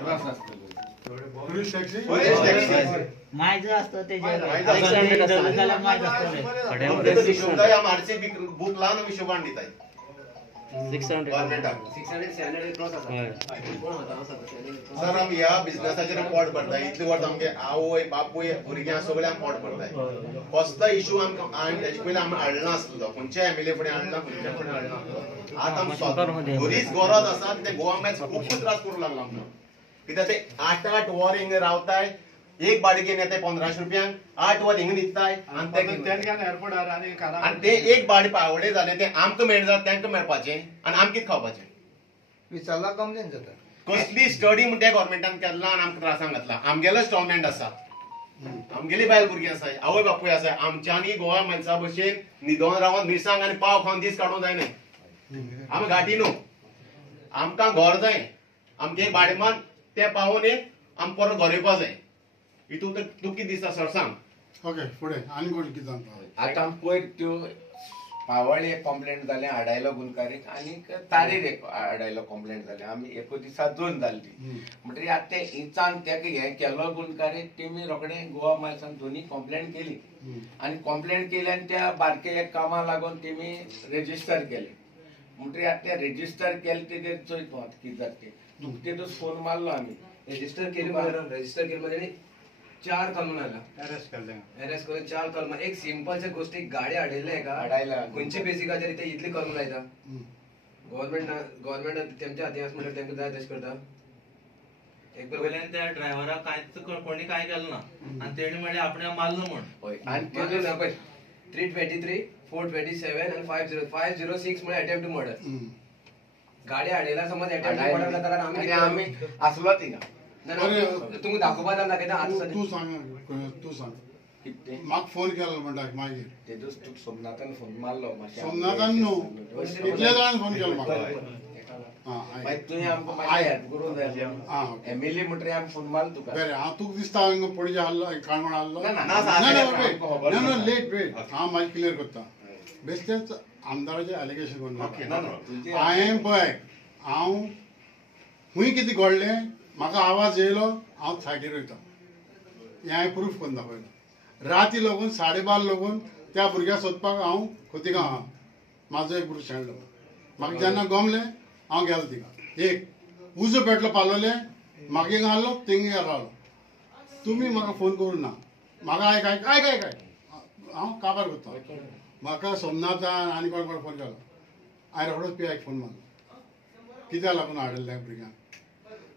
Tourist taxi मायज असतं book लावन हिशोबान दिताय 600 सर आमी ह्या बिझनेसाचेर पोट भरताय इतले वर्स आमगे आवय बापूय भुरग्यां सगळ्यांक पोट भरताय कसलो इशू आमकां आनी तेजे पयलीं आमी हाडलो नासलो खंयच्या एमएलए फुडें हाडला खंयच्या फुडें हाडलो आतां आमकां बरीच गरज आसा ते गोवमेंट खूब त्रास करूंक लागला आमकां कित्याक ते 8-8 वर हिंग रावताय एक बाडी घेवन येताय 1500 रुपयांक 8 वर हिंग न्हिदताय आनी ते एक बाडी पावडे जाले ते आमकां मेळटा तांकां मेळपाचें आनी आमी कितें खावपाचें विचारला कंप्लेन जाता कसली स्टडी म्हणटा गव्हर्मेंटान केला आनी आमकां त्रासांक घातला आमगेलो इन्स्टॉलमेंट आसा आमगेली बायल भुरगीं आसाय आवय बापूय आसाय आमच्यांनी गोवा मनशा भशेन न्हिदोन रावन मिरसांग आनी पाव खावन दीस काडूंक जायना आमी घाटी न्हू आमकां घर जाय आमगे एक भाडेमान ते पावोन एक आमी परत घर येवपा जाय हितून तूं कितें दिसता सर सांग ओके फुडें आनी कोण कितें सांगता आतां पयर त्यो पावळ एक कंप्लेंट जालें आडायलो गुणकारीक आनी तारीर एक आडायलो कंप्लेंट जालें आमी एको दिसा 2 जाल्ली म्हणटरी आतां ते इंचान तेका हें केलो गुणकारीक तेमी रोखडें गोवा मायल्सान दोनी कंप्लेंट केली आनी कंप्लेंट केली आनी त्या बारके एक कामाक लागून तेमी रेजिस्टर केलें म्हणटरी आतां ते रेजिस्टर केलें तेजेर चोय तूं आतां कितें जाता तें तुका तेदूस फोन मारलो आमी रजिस्टर केली 4 कलम आला अरेस्ट करून 4 कलम एक सिंपल गोष्टी गाडी हाडयले का हाडायला खंयच्या बेसिकाचेर इथे इतली कलम लायता गव्हर्नमेंट तेमच्या हाती आसा म्हणल्यार तेंका जाय तशें करता एक वयल्यान त्या ड्रायव्हराक कांयच कोणी काय केलें ना आनी तेणी म्हळ्यार आपणे मारलो म्हण हय आनी तेजो ना पळय 323 427 आणि 506 म्हळ्यार अटेम्प्ट टू मर्डर गाडी हाडयला समज अटेम्प्ट टू मर्डर जाता जाल्यार आमी आसलो थिंगा तुमकां दाखोवपा जाय दाखयता तूं सांग म्हाका फोन केलो म्हणटा मागीर तेजूच तुका सोमनाथान फोन मारलो सोमनाथान न्हू इतल्या जाणांनी फोन केलो म्हाका तुवें आमकां हेल्प करूंक जाय एमएलए म्हणटरी आमी फोन मारलो तुका बरें हांव तुका दिसता हांगा पणजे हाडलो काणकोण हाडलो ना लेट वेट हांव मागीर क्लियर करता बेश्टेच आमदाराचें एलिगेशन करून हांवें पळय हांव खूंय कितें घडलें म्हाका आवाज येयलो हांव सायडीर वयता हें हांवें प्रूफ करून दाखयलो राती लागून 12:30 लागून त्या भुरग्याक सोदपाक हांव खोतिगांव आहा म्हाजो एक भुरगो शेणलो म्हाका जेन्ना गमलें हांव गेलो थिंगा एक उजो पेटलो पालोलें म्हाका हिंगा हाडलो थिंगा रावलो तुमी म्हाका फोन करूं ना म्हाका काय हांव काबार करता म्हाका सोमनाथान आनी कोण फोन केलो हांवें रोखडोच पियाक फोन मारलो कित्याक लागून हाडले भुरग्यांक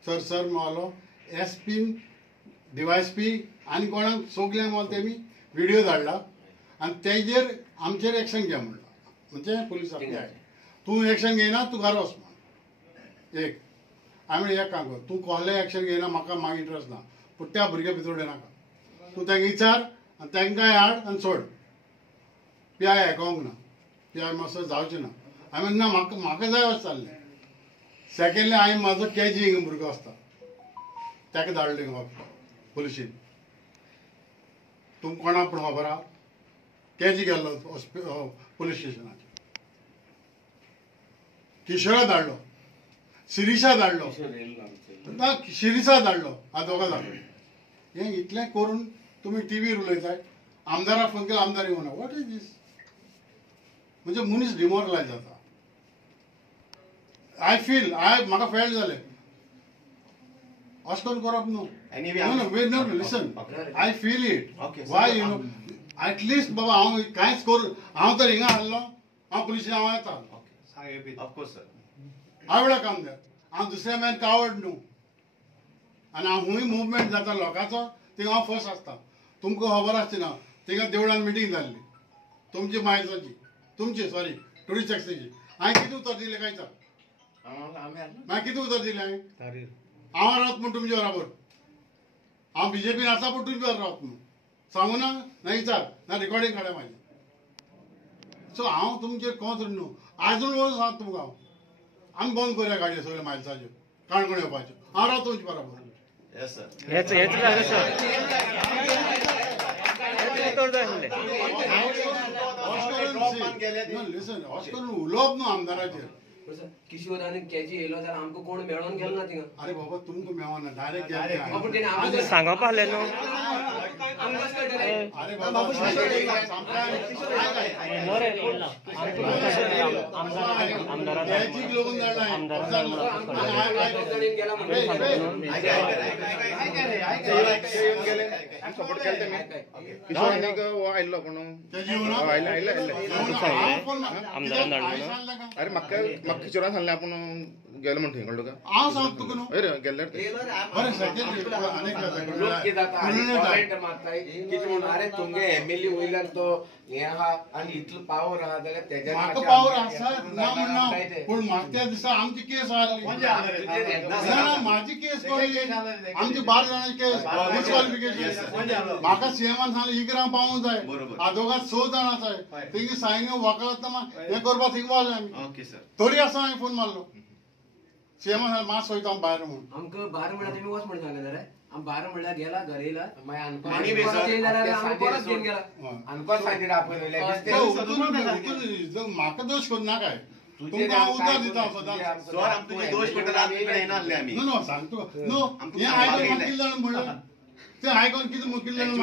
सर मारलो एसपी डीवायएसपी आनी कोणाक सगल्यांक मारलो तेमी व्हिडियो धाडला आनी तेजेर आमचेर एक्शन घे म्हणलो म्हणजे पुलीस तूं एक्शन घेयना तूं घरा वच म्हण एक हांवें एक काम कर तूं कसलें एक्शन घेयना म्हाका मागीर इंट्रस्ट ना पूण त्या भुरग्या भितर उडयनाका तूं तांकां विचार आनी तांकांय हाड आनी सोड पियाय आयकोंक ना पियाय मातसो जावचें ना हांवें ना म्हाका जाय वच जाल्लें सेकेंडली हांवें म्हाजो केजी हिंगा भुरगो आसता ताका धाडलें पुलिशीन तुमकां कोणाक पूण खबर आहा केजी गेल्लो पुलीस स्टेशनाचेर किशोरा धाडलो शिरीशा धाडलो ना शिरीशा धाडलो हांव दोगां धाडलो हें इतलें करून तुमी टीव्हीर उलयताय आमदाराक फोन केलो आमदार येवना वॉट इज दीस म्हणजे मनीस डिमोरलायज जाता I feel म्हाका फेल्ट जालें अशें करून करप न्हू no listen I feel it why you know at least बाबा हांव कांयच करूं हांव तर हिंगा हाडलो हांव पुलिशेन हांव येता ऑफकोर्स सर हांव वेळा काम द्या हांव दुसऱ्या मॅन कावड न्हू आनी हांव खूंय मुवमेंट जाता लोकांचो थिंगा हांव फर्स्ट आसता तुमकां खबर आसची ना थिंगा देवळान मिटींग जाल्ली तुमची मायसाची तुमची सॉरी टुरिस्ट टॅक्सीची हांवें कितें उतर दिलें कांय सांग मागीर कितें उतर दिलें हांवें हांव रावत म्हूण तुमचे बराबर हांव बीजेपीन आसा पूण तुमचे बरोबर रावत म्हूण सांगू ना विचार ना रिकॉर्डींग काडया म्हाजें सो हांव तुमचेर कोच न्हू आजून वचून सांग तुमकां हांव आमी बंद करुया गाडयो सगळ्यो मायल्साच्यो काणकोण येवपाच्यो हांव रावता तुमचे बरोबर येस सर लिसन अशें करून उलोवप न्हू आमदाराचेर किशोर आनी केजी येयलो जाल्यार आमकां कोण मेळोन गेलो ना थिंगा. अरे बाबा तुमकां मेळना डायरेक्ट पण तेणे आमकां सांगप आहलें न्हू. आमकां कशें कळटलें? अरे बाबा मॅजिक लोगून सपोर्ट केले आयल्लो पूण अरे म्हाका किशोरान सांगलें आपूण गेलो म्हण थंय कळ्ळो का हांव सांगता तुका न्हू. अरे गेल्ले बरें सेकंड लोक कितें जाता कमेंट मारताय कितें म्हणून अरे तुमगे एमएलए वयल्यान तो हे आहा आनी इतलो पावर आहा जाल्यार तेज्या म्हाका पावर आसा ना म्हणना पूण म्हाका त्या दिसा आमची केस आहली ना म्हाजी केस कोरली आमची 12 जाणांची केस डिस्क्वॉलिफिकेशन म्हाका सीएमान सांगलें इकरां पावूंक जाय आदोगाद 6 जाणां जाय तेंगे सायन वकालत हें करपाक थिंग मारलें आमी तरी आसा हांवें फोन मारलो सीएमान सांगलें मात सोयता हांव भायर म्हणून आमकां 12 म्हणल्यार तुमी वच म्हण सांगलें रे. आम 12 म्हणल्यार गेला घर येयला म्हाका दोश करू नाकाय तुमकां उतर दिता सदांच नो सांगतो नो हें आयकून म्हाका कितें जाणां म्हणलें तें आयकून कितें कितें जाणां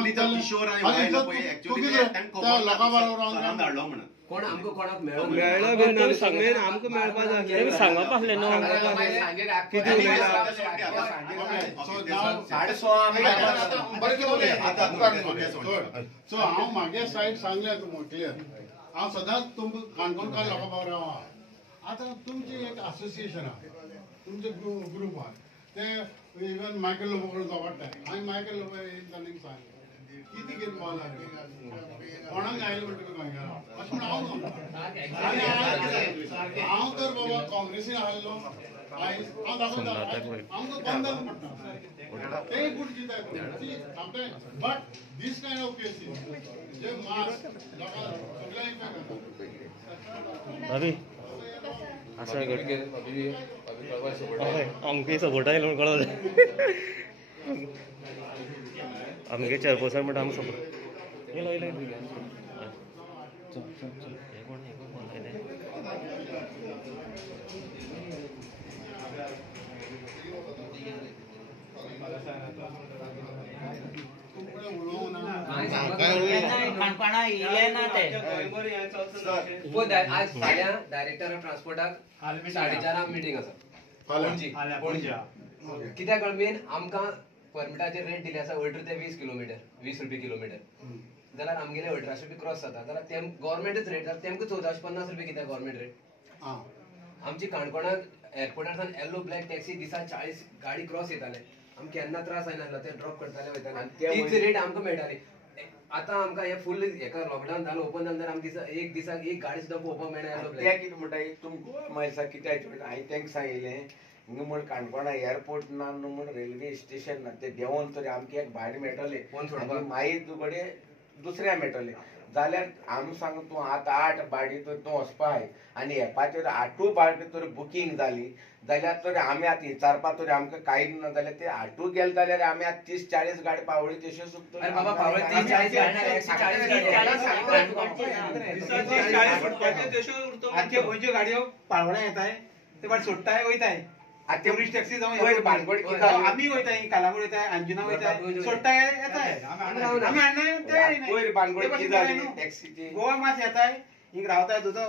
लोकां बरोबर रावन कोण आमकां कोणाक मेळो आमकां मेळपा जाय सांगप आहलें न्हू. सो हांव म्हागे सायड सांगलें तुमकां क्लियर हांव सदांच तुमकां काणकोणकार लोकां बरोबर रावा. आतां तुमचें एक असोसिएशन आहा तुमचें ग्रूप आहा ते इवन मायकल लोबो कडेन झगडटाय हांवें मायकल लोबो ताणें सांगलें कितें कितें पावलां कोणाक आयलें म्हणटकूच गोंयकार अशें म्हण हांव तर बाबा काँग्रेसीन आहलो हांव दाखयता आमकां बंदच पडटा तें गुड कित्याक but this kind of cases जे मास लोकांक सगळ्या इफेक्ट भाभी असं आमकां सपोर्ट आयलो म्हण कळलें आमगे चेअरपर्सन म्हणटा आमकां सपोर्ट येयलो येयलो काणकोणा येयले ना ते आज फाल्यां डायरेक्टर ऑफ ट्रान्सपोर्टाक 4:30 मिटींग आसा पणजी. कित्याक मेन आमकां परमिटाचेर रेट दिली आसा 18 ते 20 किलोमीटर 20 रुपया किलोमीटर जाल्यार आमगेले 1800 रुपया क्रॉस जाता जाल्यार तेम गव्हर्मेंटच रेट जाता तेमकां 1450 रुपया कित्याक गव्हर्मेंट रेट. आमची काणकोणाक एअरपोर्टार येल्लो ब्लॅक टॅक्सी दिसा 40 गाडी क्रॉस येताले आमकां केन्ना त्रास जायनासलो ते ड्रॉप करताले वयताले तीच रेट आमकां मेळटाली. आतां आमकां हे फुल हेका लॉकडावन जालो ओपन जाल्यार आमकां एक दिसाक एक गाडी सुद्दां पळोवपाक मेळना येल्लो ब्लॅक. ते कितें म्हणटाय तुमकां मायसा कित्याक हांवें तांकां सांगिल्लें हिंगा म्हण काणकोणा एअरपोर्ट ना न्हू म्हण रेल्वे स्टेशन ना ते देंवन तरी आमकां एक भाडें मेळटलें मागीर तुकडे दुसऱ्या मेळटलें जाल्यार आमी सांग तूं आतां 8 भाडी तर तूं वचपाय आनी एपाचेर 8 भाडी तर बुकींग जाली जाल्यार तर आमी आतां विचारपा तरी आमकां कांय ना जाल्यार ते 8 गेले जाल्यार आमी आतां 30-40 गाडी पावळी तश्यो चुकता. बाबा पावळी 30-40 गाडयो पाळवण्या येताय ते वाट सोडटाय वयताय टुरिस्ट टॅक्सी जावन आमी वयताय कालागूड वयताय अंजुना वयताय सोडटाय येताय आमी हाडना गोवा मास येताय हिंग रावताय तुजो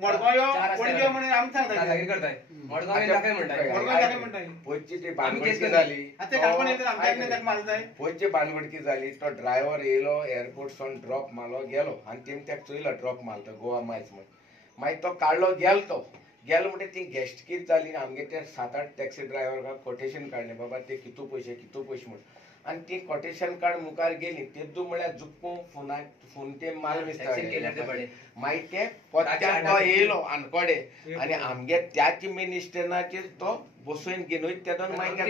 मडगांव यो पणजे म्हण आमी सांगताय मडगांव नाका म्हणटाय पोयची बानगडकी जाली आतां काणकोण येता आमच्या ताका मारताय पोयची बानगडकी जाली तो ड्रायव्हर येयलो एअरपोर्ट सावन ड्रॉप मारलो गेलो आनी तेमी ताका चोयलो ड्रॉप मारलो गोवा मायस म्हण मागीर तो काडलो गेलो म्हणटा ती गेस्ट कित जाली आमगे ते 7-8 टॅक्सी ड्रायव्हर कोटेशन काडलें बाबा ते कितू पयशे म्हण आनी ती कोटेशन कार्ड मुखार गेली तेदू म्हळ्यार जुप्पू फोन ते माल मागीर ते पत्त्याक तो येयलो आनकोडे आनी आमगे त्याच मिनिस्टराचेर तो बसोवन घेवन तेदोन मागीर